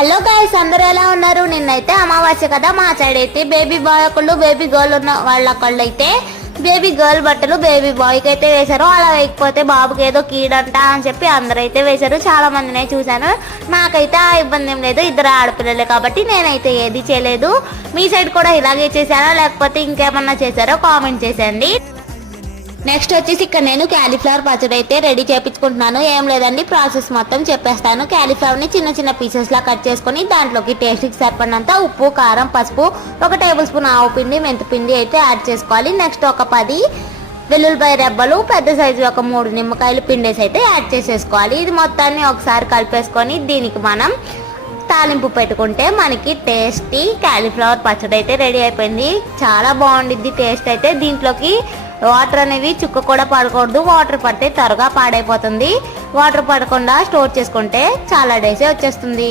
Hello guys, అందరూ ఎలా ఉన్నారు? నిన్నైతే అమావాస్య కదా, మా సైడ్ అయితే బేబీ బాయ్ ఒకళ్ళు బేబీ గర్ల్ ఉన్న వాళ్ళొకళ్ళు అయితే బేబీ గర్ల్ బట్టలు బేబీ బాయ్కి అయితే వేశారు. అలా వేయకపోతే బాబుకి ఏదో కీడంట అని చెప్పి అందరూ అయితే వేశారు. చాలా మందినే చూశాను. నాకైతే ఆ ఇబ్బంది ఏం లేదు, ఇద్దరు ఆడపిల్లలే కాబట్టి నేనైతే ఏది చేయలేదు. మీ సైడ్ కూడా ఇలాగే చేశారా లేకపోతే ఇంకేమన్నా చేశారో కామెంట్ చేసేయండి. నెక్స్ట్ వచ్చేసి ఇక్కడ నేను క్యాలీఫ్లవర్ పచ్చడి అయితే రెడీ చేయించుకుంటున్నాను. ఏం లేదండి, ప్రాసెస్ మొత్తం చెప్పేస్తాను. క్యాలీఫ్లవర్ని చిన్న చిన్న పీసెస్లా కట్ చేసుకొని దాంట్లోకి టేస్ట్కి సరిపడినంత ఉప్పు, కారం, పసుపు, 1 టేబుల్ స్పూన్ ఆవు పిండి, మెంతిపిండి అయితే యాడ్ చేసుకోవాలి. నెక్స్ట్ ఒక 10 వెల్లుల్లిపాయ రెబ్బలు, పెద్ద సైజు ఒక 3 నిమ్మకాయలు పిండేసి అయితే యాడ్ చేసేసుకోవాలి. ఇది మొత్తాన్ని ఒకసారి కలిపేసుకొని దీనికి మనం తాలింపు పెట్టుకుంటే మనకి టేస్టీ క్యాలీఫ్లవర్ పచ్చడి అయితే రెడీ అయిపోయింది. చాలా బాగుండిద్ది టేస్ట్ అయితే. దీంట్లోకి వాటర్ అనేవి చుక్క కూడా పడకూడదు. వాటర్ పడితే త్వరగా పాడైపోతుంది. వాటర్ పడకుండా స్టోర్ చేసుకుంటే చాలా డేసే వచ్చేస్తుంది.